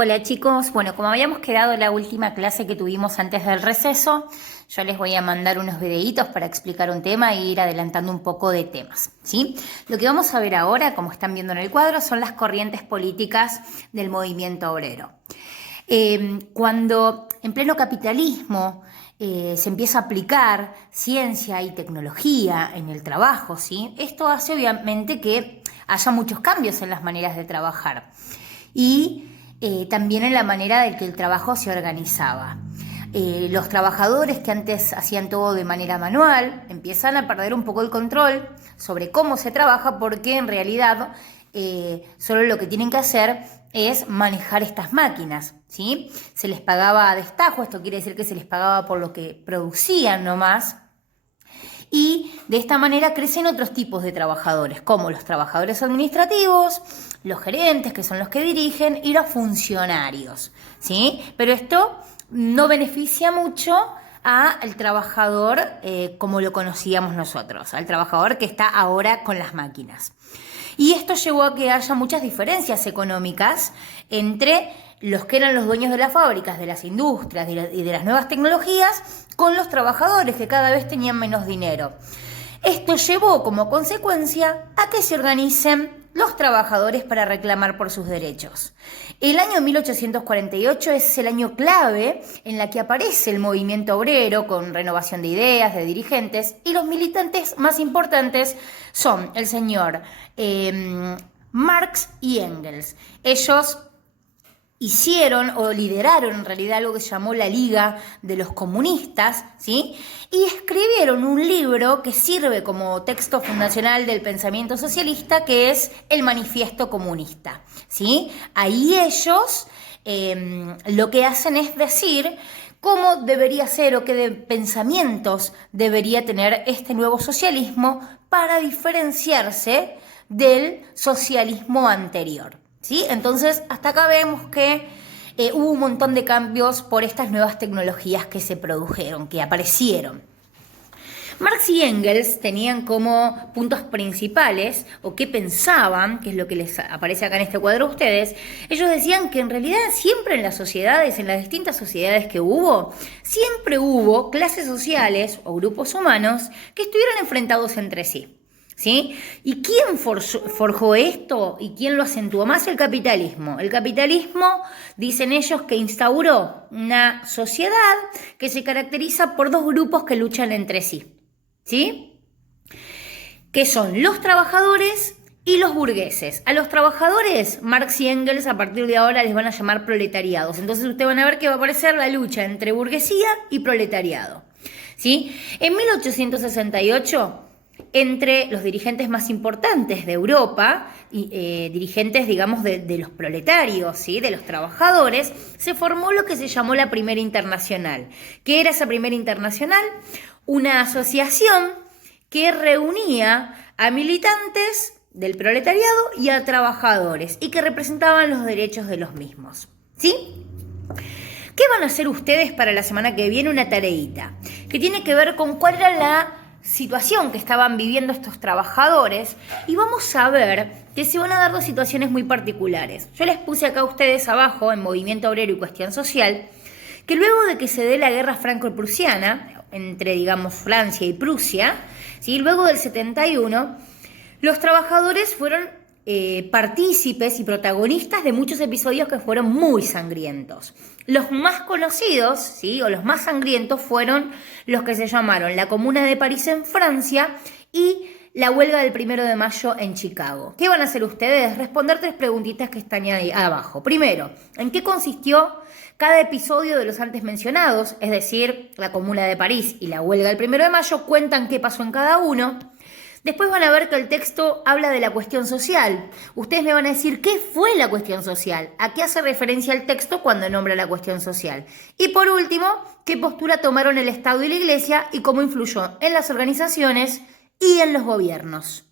Hola chicos, bueno, como habíamos quedado en la última clase que tuvimos antes del receso, yo les voy a mandar unos videitos para explicar un tema e ir adelantando un poco de temas, ¿sí? Lo que vamos a ver ahora, como están viendo en el cuadro, son las corrientes políticas del movimiento obrero. Cuando en pleno capitalismo se empieza a aplicar ciencia y tecnología en el trabajo, ¿sí? Esto hace obviamente que haya muchos cambios en las maneras de trabajar y también en la manera en que el trabajo se organizaba. Los trabajadores que antes hacían todo de manera manual empiezan a perder un poco el control sobre cómo se trabaja, porque en realidad solo lo que tienen que hacer es manejar estas máquinas, ¿sí? Se les pagaba a destajo, esto quiere decir que se les pagaba por lo que producían nomás. Y de esta manera crecen otros tipos de trabajadores, como los trabajadores administrativos, los gerentes, que son los que dirigen, y los funcionarios, ¿sí? Pero esto no beneficia mucho al trabajador como lo conocíamos nosotros, al trabajador que está ahora con las máquinas. Y esto llevó a que haya muchas diferencias económicas entre los que eran los dueños de las fábricas, de las industrias y de las nuevas tecnologías, con los trabajadores que cada vez tenían menos dinero. Esto llevó como consecuencia a que se organicen los trabajadores para reclamar por sus derechos. El año 1848 es el año clave en la que aparece el movimiento obrero con renovación de ideas, de dirigentes, y los militantes más importantes son el señor Marx y Engels. Ellos hicieron o lideraron en realidad algo que se llamó la Liga de los Comunistas, ¿sí? Y escribieron un libro que sirve como texto fundacional del pensamiento socialista, que es el Manifiesto Comunista, ¿sí? Ahí ellos lo que hacen es decir cómo debería ser o qué pensamientos debería tener este nuevo socialismo para diferenciarse del socialismo anterior, ¿sí? Entonces, hasta acá vemos que hubo un montón de cambios por estas nuevas tecnologías que se produjeron, que aparecieron. Marx y Engels tenían como puntos principales, o qué pensaban, que es lo que les aparece acá en este cuadro a ustedes. Ellos decían que en realidad siempre en las sociedades, en las distintas sociedades que hubo, siempre hubo clases sociales o grupos humanos que estuvieran enfrentados entre sí, ¿sí? ¿Y quién forjó esto y quién lo acentuó más? El capitalismo. El capitalismo, dicen ellos, que instauró una sociedad que se caracteriza por dos grupos que luchan entre sí, ¿sí? Que son los trabajadores y los burgueses. A los trabajadores, Marx y Engels a partir de ahora les van a llamar proletariados. Entonces ustedes van a ver que va a aparecer la lucha entre burguesía y proletariado, ¿sí? En 1868... entre los dirigentes más importantes de Europa, dirigentes, digamos, de los proletarios, ¿sí? De los trabajadores, se formó lo que se llamó la Primera Internacional. ¿Qué era esa Primera Internacional? Una asociación que reunía a militantes del proletariado y a trabajadores y que representaban los derechos de los mismos, ¿sí? ¿Qué van a hacer ustedes para la semana que viene? Una tareita que tiene que ver con cuál era la situación que estaban viviendo estos trabajadores, y vamos a ver que se van a dar dos situaciones muy particulares. Yo les puse acá a ustedes abajo, en Movimiento Obrero y Cuestión Social, que luego de que se dé la guerra franco-prusiana entre, digamos, Francia y Prusia, ¿sí? Luego del 71, los trabajadores fueron partícipes y protagonistas de muchos episodios que fueron muy sangrientos. Los más conocidos, ¿sí? O los más sangrientos fueron los que se llamaron la Comuna de París en Francia y la huelga del 1 de mayo en Chicago. ¿Qué van a hacer ustedes? Responder tres preguntitas que están ahí abajo. Primero, ¿en qué consistió cada episodio de los antes mencionados? Es decir, la Comuna de París y la huelga del 1 de mayo, cuentan qué pasó en cada uno. Después van a ver que el texto habla de la cuestión social. Ustedes me van a decir qué fue la cuestión social, a qué hace referencia el texto cuando nombra la cuestión social. Y por último, qué postura tomaron el Estado y la Iglesia y cómo influyó en las organizaciones y en los gobiernos.